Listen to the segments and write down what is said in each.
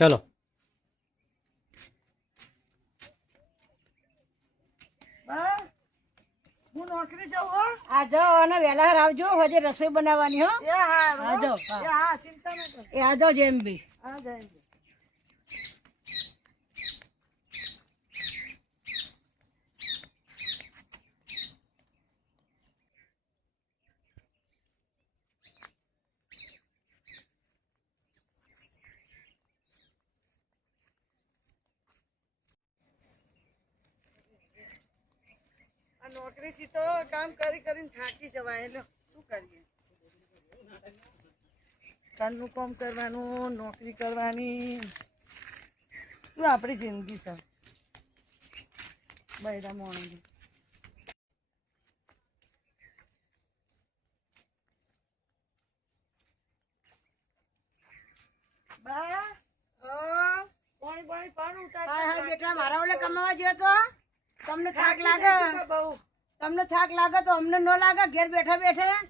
ચલો હું નોકરી જાઉં હો. આ જાઓ અને વહેલા આવજો હજે રસોઈ બનાવવાની હો. એ હારું હો. આવજો, એ હા ચિંતા ન કર. એ આજો જેમ બી હા જાય. આ નોકરીથી તો કામ કરી કરીને થાકી જવાય. એટલે શું કરીએ, કાલનું કામ કરવાનું, નોકરી કરવાની, શું આપણી જિંદગી છે બૈરા મોણની. બા પાણી પાણી પાણી હા હા બેટા મારા ઓલે કમાવા ગયો તો તમને થાક લાગે, બહુ તમને થાક લાગે તો અમને ન લાગે. ઘેર બેઠા બેઠા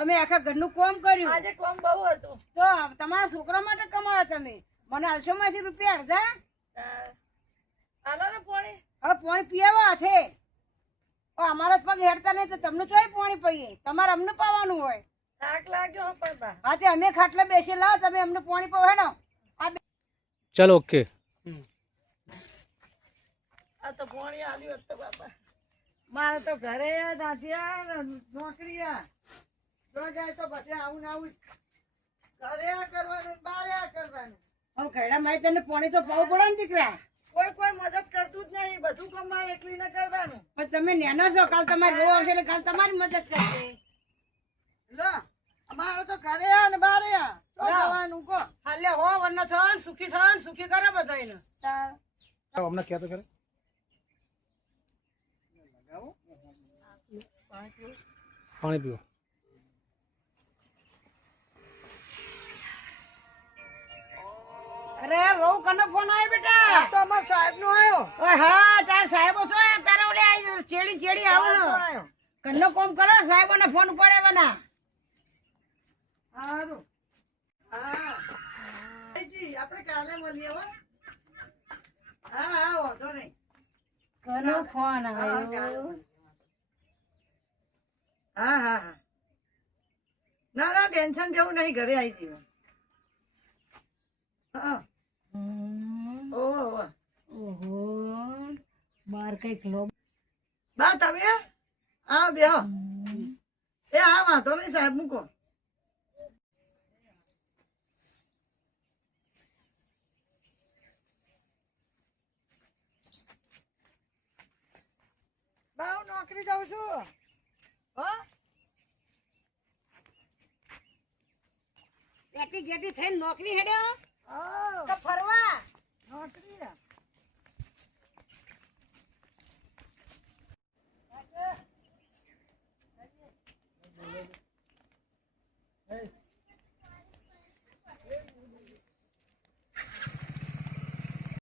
અમે આખા ઘરનું કામ કર્યું. આજે કામ બહુ હતું. તો તમારા છોકરા માટે કમાયા તમે. મને આલશો માંથી રૂપિયા અડધા. હાલો ને પાણી. હવે પાણી પીવા હાથે અમારા જ પગ હેડતા નહીં તો તમને ચોય પાણી પીએ. તમારે અમને પાવાનું હોય. થાક લાગ્યો પણ બા. હા તે અમે ખાટલા બેસી લાવો તમે અમને પાણી પાવ હેડો. ચલો ઓકે. આ તો પાણી આલ્યું હતું બાપા. મારે તો ઘરે દાંતિયા નોકરી જો જાય તો બધે આવું ને આવું ઘરે આ કરવાનું, બારે આ કરવાનું. હવે ઘરડા મારી તને પાણી તો પાવું પડે ને દીકરા. કોઈ મદદ કરતું જ નહીં. બધું કામ મારે એકલી ને કરવાનું. પણ તમે નેના છો, કાલ તમારે રોવ આવશે એટલે કાલ તમારી મદદ કરશે. લો અમારે તો ઘરે આ ને બારે આ તો જવાનું કો. હાલે હો વરના છો ને સુખી છો ને સુખી કરે બધા એને. અમને ક્યાં તો કરે પાણી પીવો. અરે બહુ કનો ફોન આવ્યો બેટા. તો અમાર સાહેબ નો આવ્યો. ઓય હા તારા સાહેબો છો તારા ઓલે ચેડી ચેડી આવો ને કનો કોમ કરો સાહેબોને ફોન ઉપાડવાના. હારું હા જી આપણે કાલે મળીએ હો. હા હા વાંધો નહીં. કનો ફોન હા, કાલે આવ્યો. મળીએ. હા હા હા ના ના ટેન્શન જેવું નહીં. ઘરે આવી જઈએ. હા ઓહો ઓહો બાર કઈક લો. બા તમે હા બેહો. એ હા વાંધો નહીં સાહેબ મૂકો. બા હું નોકરી જાઉં છું. હો જેટી જેટી થઈને નોકરી હેડ્યો હા તો ફરવા. નોકરી